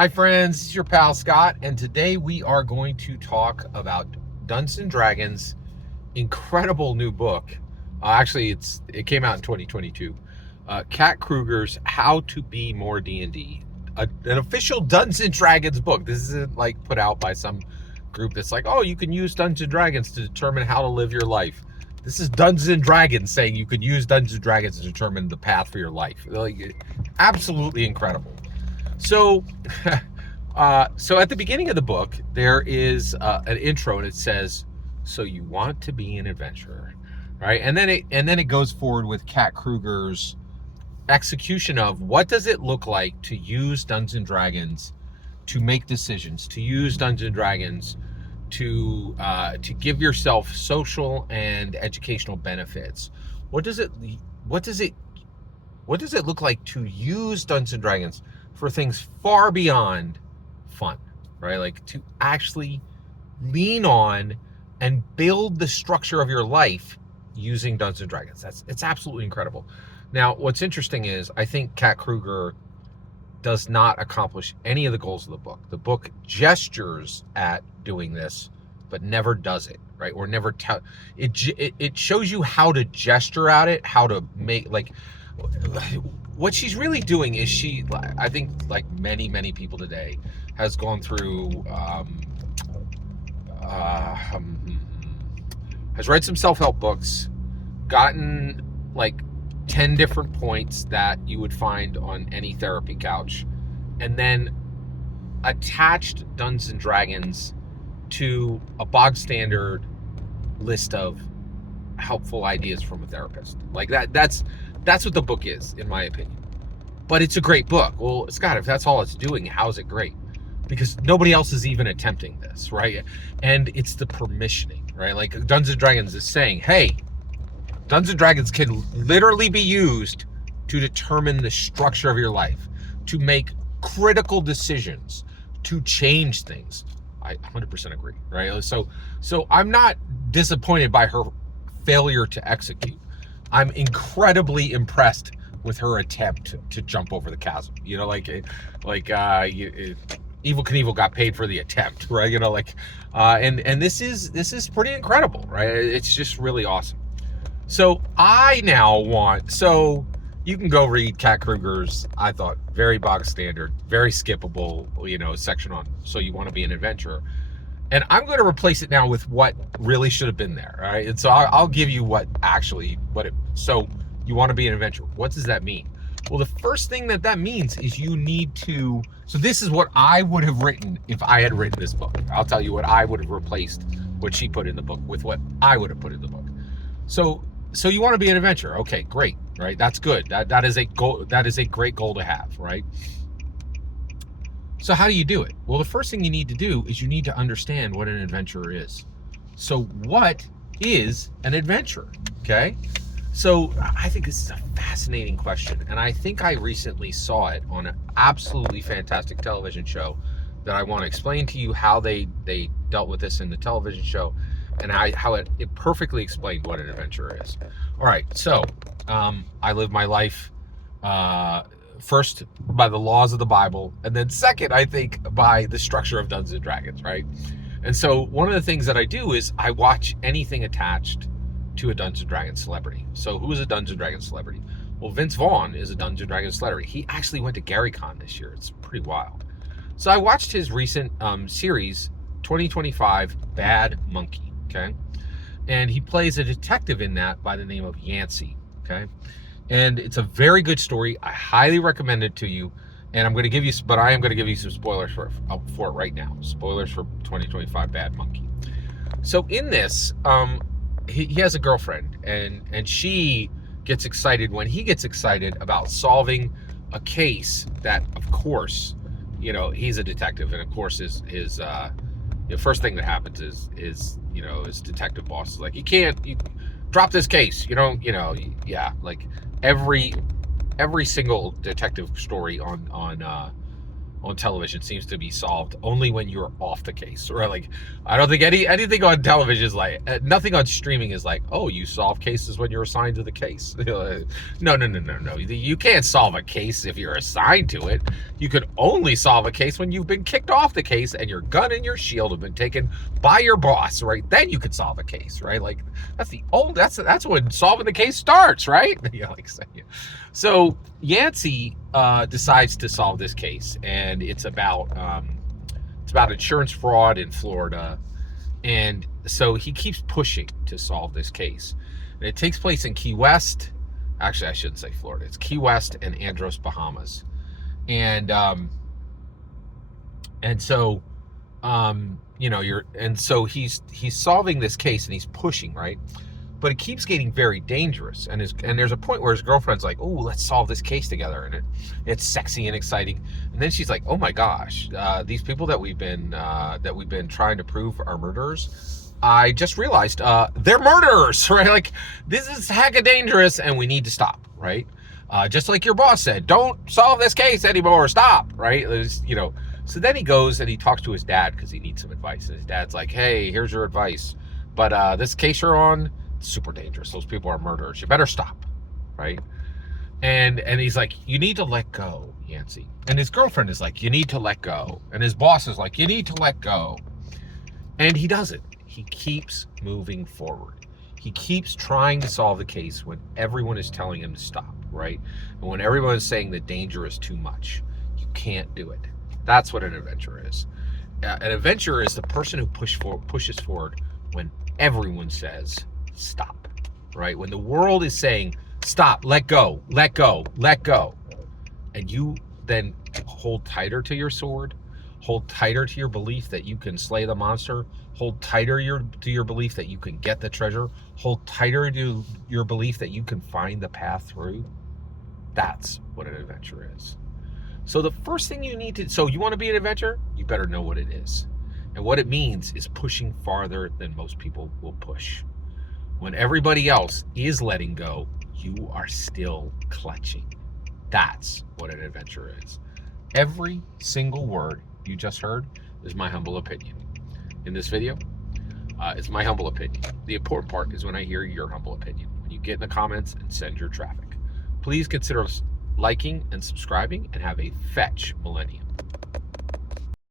Hi friends, it's your pal Scott, and today we are going to talk about Dungeons & Dragons' incredible new book. Actually, it came out in 2022. Kat Kruger's How to Be More D&D, an official Dungeons & Dragons book. This isn't like put out by some group that's like, oh, you can use Dungeons & Dragons to determine how to live your life. This is Dungeons & Dragons saying you could use Dungeons & Dragons to determine the path for your life. Like, absolutely incredible. So, so at the beginning of the book, there is an intro, and it says, "So you want to be an adventurer, right?" And then it goes forward with Kat Kruger's execution of what does it look like to use Dungeons and Dragons to make decisions, to use Dungeons and Dragons to give yourself social and educational benefits. What does it look like to use Dungeons and Dragons for things far beyond fun, right? Like to actually lean on and build the structure of your life using Dungeons and Dragons. It's absolutely incredible. Now, what's interesting is I think Kat Kruger does not accomplish any of the goals of the book. The book gestures at doing this, but never does it, right? Or never it shows you how to gesture at it, how to make, like, what she's really doing is I think, like many people today, has gone through, has read some self-help books, gotten like 10 different points that you would find on any therapy couch, and then attached Dungeons and Dragons to a bog standard list of helpful ideas from a therapist. Like that's what the book is, in my opinion. But it's a great book. Well, Scott, if that's all it's doing, how's it great? Because nobody else is even attempting this, right? And it's the permissioning, right? Like Dungeons & Dragons is saying, hey, Dungeons & Dragons can literally be used to determine the structure of your life, to make critical decisions, to change things. I 100% agree, right? So I'm not disappointed by her failure to execute. I'm incredibly impressed with her attempt to jump over the chasm. You know, Evel Knievel got paid for the attempt, right? You know, and this is pretty incredible, right? It's just really awesome. So so you can go read Kat Kruger's, I thought, very bog standard, very skippable, section on So You Want to Be an Adventurer. And I'm going to replace it now with what really should have been there, right? And so I'll give you so you want to be an adventurer. What does that mean? Well, the first thing that means is you need to, so this is what I would have written if I had written this book. I'll tell you what I would have replaced what she put in the book with what I would have put in the book. So you want to be an adventurer. Okay, great, right? That's good. That is a goal. That is a great goal to have, right? So how do you do it? Well, the first thing you need to do is you need to understand what an adventurer is. So what is an adventurer? Okay. So I think this is a fascinating question. And I think I recently saw it on an absolutely fantastic television show that I want to explain to you how they dealt with this in the television show, and how it perfectly explained what an adventurer is. All right. So I live my life first by the laws of the Bible, and then second, I think, by the structure of Dungeons and Dragons, right? And so one of the things that I do is I watch anything attached to a Dungeons & Dragons celebrity. So who is a Dungeons & Dragons celebrity? Well, Vince Vaughn is a Dungeons & Dragons celebrity. He actually went to GaryCon this year. It's pretty wild. So I watched his recent series, 2025 Bad Monkey, okay? And he plays a detective in that by the name of Yancey, okay? And it's a very good story. I highly recommend it to you. And I am going to give you some spoilers for it right now. Spoilers for 2025 Bad Monkey. So in this, he has a girlfriend, and she gets excited when he gets excited about solving a case that, of course, he's a detective, and of course the first thing that happens is his detective boss is like, you drop this case, like every single detective story on on television seems to be solved only when you're off the case, or like, I don't think anything on television is like, nothing on streaming is like, oh, you solve cases when you're assigned to the case. No. You can't solve a case if you're assigned to it. You could only solve a case when you've been kicked off the case and your gun and your shield have been taken by your boss, right? Then you could solve a case, right? Like, that's when solving the case starts, right? So Yancey decides to solve this case, and it's about insurance fraud in Florida, and so he keeps pushing to solve this case. And it takes place in Key West. Actually, I shouldn't say Florida. It's Key West and Andros, Bahamas, and so so he's solving this case and he's pushing, right? But it keeps getting very dangerous, and there's a point where his girlfriend's like, "Oh, let's solve this case together," and it's sexy and exciting. And then she's like, "Oh my gosh, these people that we've been trying to prove are murderers. I just realized they're murderers, right? Like, this is hecka dangerous, and we need to stop, right? Just like your boss said, don't solve this case anymore. Stop, right? So then he goes and he talks to his dad because he needs some advice, and his dad's like, "Hey, here's your advice, but this case you're on, super dangerous. Those people are murderers. You better stop," right? And he's like, "You need to let go, Yancey." And his girlfriend is like, "You need to let go." And his boss is like, "You need to let go." And he doesn't. He keeps moving forward. He keeps trying to solve the case when everyone is telling him to stop, right? And when everyone is saying the danger is too much. You can't do it. That's what an adventurer is. An adventurer is the person who pushes forward when everyone says stop, right? When the world is saying stop, let go, let go, let go, and you then hold tighter to your sword, hold tighter to your belief that you can slay the monster, hold tighter to your belief that you can get the treasure, hold tighter to your belief that you can find the path through. That's what an adventurer is. So the first thing you need to, so you want to be an adventurer, you better know what it is. And what it means is pushing farther than most people will push. When everybody else is letting go, you are still clutching. That's what an adventure is. Every single word you just heard is my humble opinion. In this video, it's my humble opinion. The important part is when I hear your humble opinion. When you get in the comments and send your traffic. Please consider liking and subscribing, and have a fetch millennium.